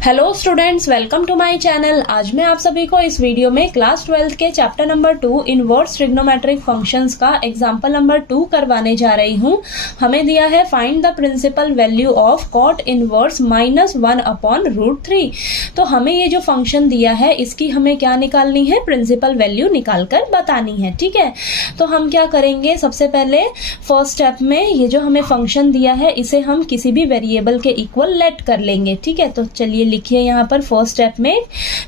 Hello students, welcome to my channel. आज मैं आप सभी को इस वीडियो में क्लास 12 के chapter number 2 inverse trigonometric functions का एग्जांपल नंबर 2 करवाने जा रही हूं। हमें दिया है find the principal value of cot inverse -1/√3। तो हमें ये जो फंक्शन दिया है इसकी हमें क्या निकालनी है, प्रिंसिपल वैल्यू निकाल कर बतानी है। ठीक है, तो हम क्या करेंगे, सबसे पहले फर्स्ट स्टेप में ये जो हमें फंक्शन दिया है इसे हम किसी भी वेरिएबल के इक्वल लेट कर लेंगे। ठीक है, तो चलिए लिखिए यहाँ पर फर्स्ट स्टेप में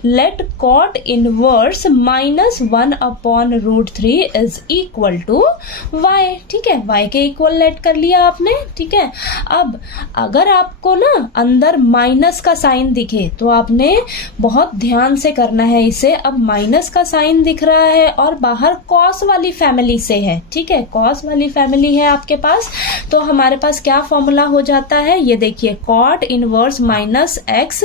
let cot inverse -1/√3 is equal to y। ठीक है, y के इक्वल लेट कर लिया आपने। ठीक है, अब अगर आपको ना अंदर माइनस का साइन दिखे तो आपने बहुत ध्यान से करना है इसे। अब माइनस का साइन दिख रहा है और बाहर कॉस वाली फैमिली से है। ठीक है, कॉस वाली फैमिली है आपके पास, तो हमारे पास क्या फॉर्मूला हो जाता है, ये देखिए कॉट इनवर्स -x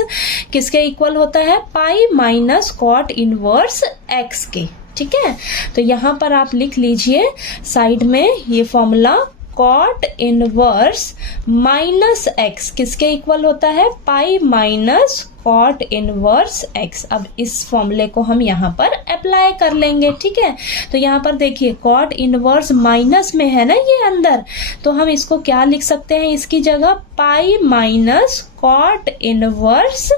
किसके इक्वल होता है, pi minus cot inverse x के। ठीक है, तो यहां पर आप लिख लीजिए साइड में ये फॉर्मूला, कॉट इनवर्स -x किसके इक्वल होता है, pi minus cot inverse x। अब इस फॉर्मूले को हम यहाँ पर अप्लाई कर लेंगे। ठीक है, तो यहाँ पर देखिए कॉट इनवर्स माइनस में है ना ये अंदर, तो हम इसको क्या लिख सकते हैं इसकी जगह, pi minus cot inverse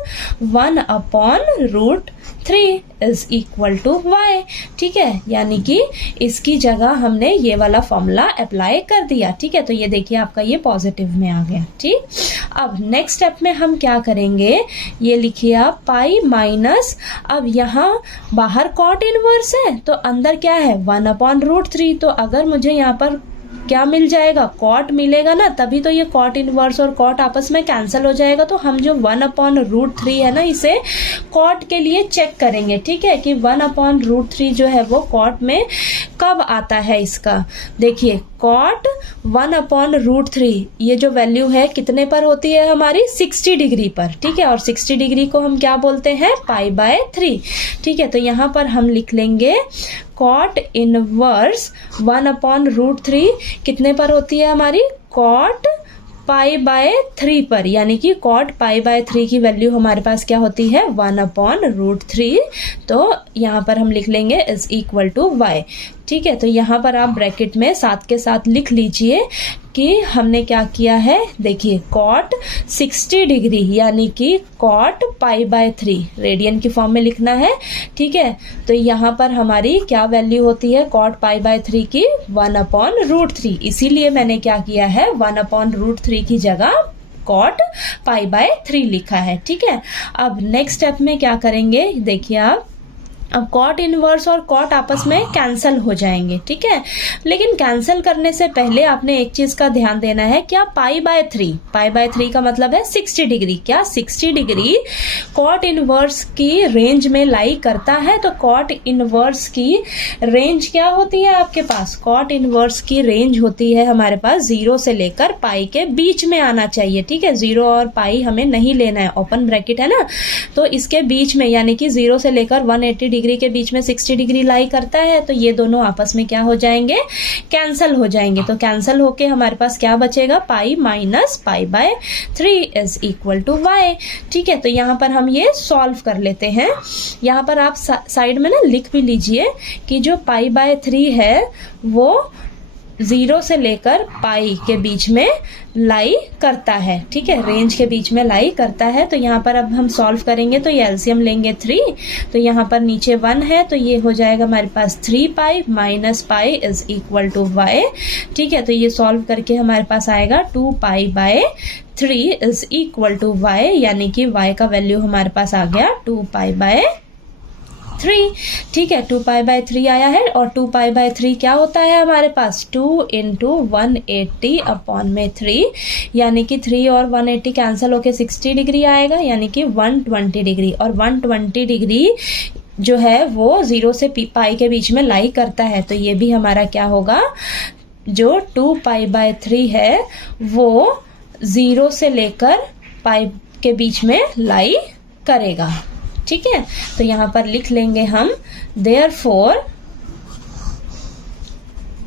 1/√3 is equal to y। ठीक है, यानी कि इसकी जगह हमने ये वाला फॉर्मूला अप्लाई कर दिया। ठीक है, तो ये देखिए आपका ये पॉजिटिव में आ गया। ठीक, अब नेक्स्ट स्टेप में हम क्या करेंगे, ये लिखिए आप पाई माइनस, अब यहाँ बाहर कॉट इनवर्स है तो अंदर क्या है 1/√3, तो अगर मुझे यहाँ पर क्या मिल जाएगा, कॉट मिलेगा ना, तभी तो ये कॉट इनवर्स और कॉट आपस में कैंसिल हो जाएगा। तो हम जो 1/√3 है ना इसे कॉट के लिए चेक करेंगे। ठीक है, कि 1/√3 जो है वो कॉट में कब आता है इसका, देखिए कॉट 1/√3 ये जो वैल्यू है कितने पर होती है हमारी, 60 डिग्री पर। ठीक है, और 60 डिग्री को हम क्या बोलते हैं, π/3। ठीक है, तो यहाँ पर हम लिख लेंगे कॉट इनवर्स 1/√3 कितने पर होती है हमारी, कॉट π/3 पर, यानी कि कॉट π/3 की वैल्यू हमारे पास क्या होती है 1/√3। तो यहाँ पर हम लिख लेंगे इज इक्वल टू y। ठीक है, तो यहाँ पर आप ब्रैकेट में साथ के साथ लिख लीजिए कि हमने क्या किया है, देखिए कॉट 60 डिग्री यानी कि कॉट π/3 रेडियन की फॉर्म में लिखना है। ठीक है, तो यहाँ पर हमारी क्या वैल्यू होती है कॉट π/3 की 1/√3, इसीलिए मैंने क्या किया है 1/√3 की जगह कॉट π/3 लिखा है। ठीक है, अब नेक्स्ट स्टेप में क्या करेंगे, देखिए आप अब कॉट इनवर्स और कॉट आपस में कैंसल हो जाएंगे। ठीक है, लेकिन कैंसल करने से पहले आपने एक चीज का ध्यान देना है, क्या π/3 का मतलब है 60 डिग्री, क्या 60 डिग्री कॉट इनवर्स की रेंज में लाई करता है। तो कॉट इनवर्स की रेंज क्या होती है आपके पास, कॉट इनवर्स की रेंज होती है हमारे पास 0 से लेकर पाई के बीच में आना चाहिए। ठीक है, 0 और पाई हमें नहीं लेना है, ओपन ब्रैकेट है ना, तो इसके बीच में यानी कि 0 से लेकर 180 डिग्री के बीच में 60 डिग्री लाई करता है, तो ये दोनों आपस में क्या हो जाएंगे, कैंसल हो जाएंगे। तो कैंसल होके हमारे पास क्या बचेगा, pi minus π/3 is equal to y। ठीक है, तो यहाँ पर हम ये सॉल्व कर लेते हैं। यहाँ पर आप साइड में ना लिख भी लीजिए कि जो π/3 है वो 0 से लेकर पाई के बीच में लाई करता है। ठीक है, रेंज के बीच में लाई करता है। तो यहाँ पर अब हम सॉल्व करेंगे तो ये एलसीएम लेंगे 3, तो यहाँ पर नीचे 1 है तो ये हो जाएगा हमारे पास 3π minus pi is equal to y। ठीक है, तो ये सॉल्व करके हमारे पास आएगा 2π/3 इज इक्वल टू y, यानी कि y का वैल्यू हमारे पास आ गया 2π/3। ठीक है, 2π/3 आया है, और 2π/3 क्या होता है हमारे पास, 2 × 180/3, यानी कि 3 और 180 कैंसिल होके 60 डिग्री आएगा, यानी कि 120 डिग्री। और 120 डिग्री जो है वो 0 से पाई के बीच में लाई करता है, तो ये भी हमारा क्या होगा, जो 2π/3 है वो 0 से लेकर पाई के बीच में लाई करेगा। ठीक है, तो यहाँ पर लिख लेंगे हम therefore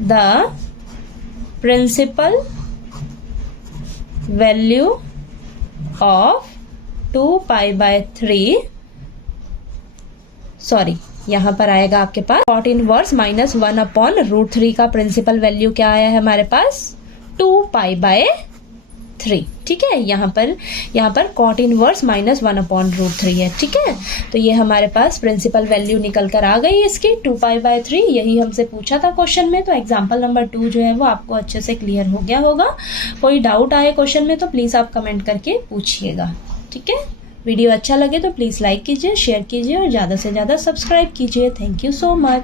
the principal value of 2π/3, sorry यहाँ पर आएगा आपके पास कॉट इनवर्स माइनस 1/√3 का प्रिंसिपल वैल्यू क्या आया है हमारे पास 2π/3, ठीक है। यहाँ पर कॉट इनवर्स माइनस 1/√3 है, ठीक है। तो ये हमारे पास प्रिंसिपल वैल्यू निकल कर आ गई इसकी 2π/3, यही हमसे पूछा था क्वेश्चन में। तो एग्जाम्पल नंबर 2 जो है वो आपको अच्छे से क्लियर हो गया होगा। कोई डाउट आए क्वेश्चन में तो प्लीज़ आप कमेंट करके पूछिएगा, ठीक है। वीडियो अच्छा लगे तो प्लीज़ लाइक कीजिए, शेयर कीजिए और ज़्यादा से ज़्यादा सब्सक्राइब कीजिए। Thank you so much.